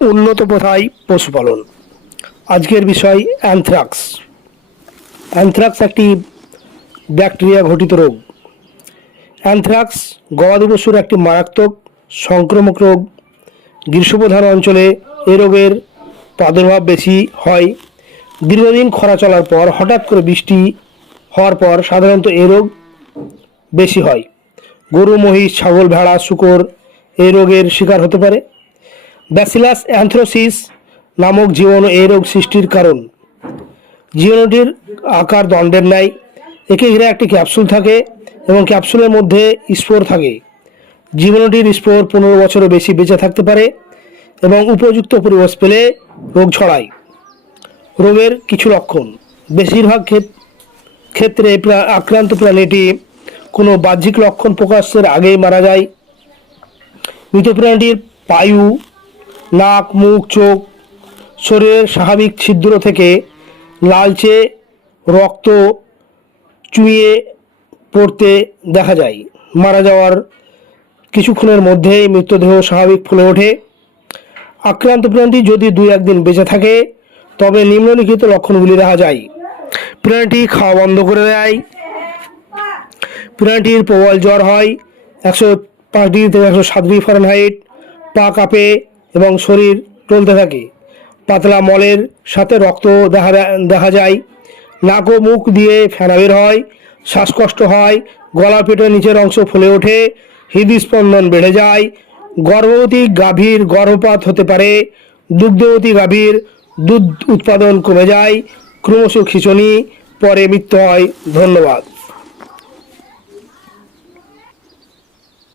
উন্নত প্রথায় পশুপালন। আজকের বিষয় অ্যানথ্রাক্স। অ্যানথ্রাক্স একটি ব্যাকটেরিয়া ঘটিত রোগ। অ্যানথ্রাক্স গবাদি পশুর একটি মারাত্মক সংক্রামক রোগ। গ্রীষ্মপ্রধান অঞ্চলে এ রোগের প্রাদুর্ভাব বেশি হয়। দীর্ঘদিন খরা চলার পর হঠাৎ করে বৃষ্টি হওয়ার পর সাধারণত এ রোগ বেশি হয়। গরু, মহিষ, ছাগল, ভেড়া, শূকর এই রোগের শিকার হতে পারে। ব্যাসিলাস অ্যানথ্রাসিস নামক জীবাণু এই রোগ সৃষ্টির কারণ। জীবাণুটির আকার দণ্ডের ন্যায়। একে ঘিরে একটি ক্যাপসুল থাকে এবং ক্যাপসুলের মধ্যে স্পোর থাকে। জীবাণুটির স্পোর 15 বছরের বেশি বেঁচে থাকতে পারে এবং উপযুক্ত পরিবেশ পেলে রোগ ছড়ায়। রোগের কিছু লক্ষণ। বেশিরভাগ ক্ষেত্রে আক্রান্ত প্রাণীটি কোনো বাহ্যিক লক্ষণ প্রকাশের আগেই মারা যায়। মৃত প্রাণীটির পায়ু, নাক, মুখ, চোখ, শরীরের স্বাভাবিক ছিদ্র থেকে লালচে রক্ত চুইয়ে পড়তে দেখা যায়। মারা যাওয়ার কিছুক্ষণের মধ্যেই মৃতদেহ স্বাভাবিক ফুলে ওঠে। আক্রান্ত প্রাণীটি যদি 2-1 দিন বেঁচে থাকে তবে নিম্নলিখিত লক্ষণগুলি দেখা যায়। প্রাণীটি খাওয়া বন্ধ করে দেয়। প্রাণীটির প্রবল জ্বর হয় 105 ডিগ্রি থেকে 107 ডিগ্রি ফারেনহাইট। পা কাঁপে এবং শরীর টলতে থাকে। পাতলা মলের সাথে রক্ত দেখা যায়। নাক ও মুখ দিয়ে ফেনা বের হয়। শ্বাসকষ্ট হয়। গলা, পেটের নিচের অংশ ফুলে ওঠে। হৃদস্পন্দন বেড়ে যায়। গর্ভবতী গাভীর গর্ভপাত হতে পারে। দুগ্ধবতী গাভীর দুধ উৎপাদন কমে যায়। ক্রমশ খিঁচুনি, পরে মৃত্যু হয়। ধন্যবাদ।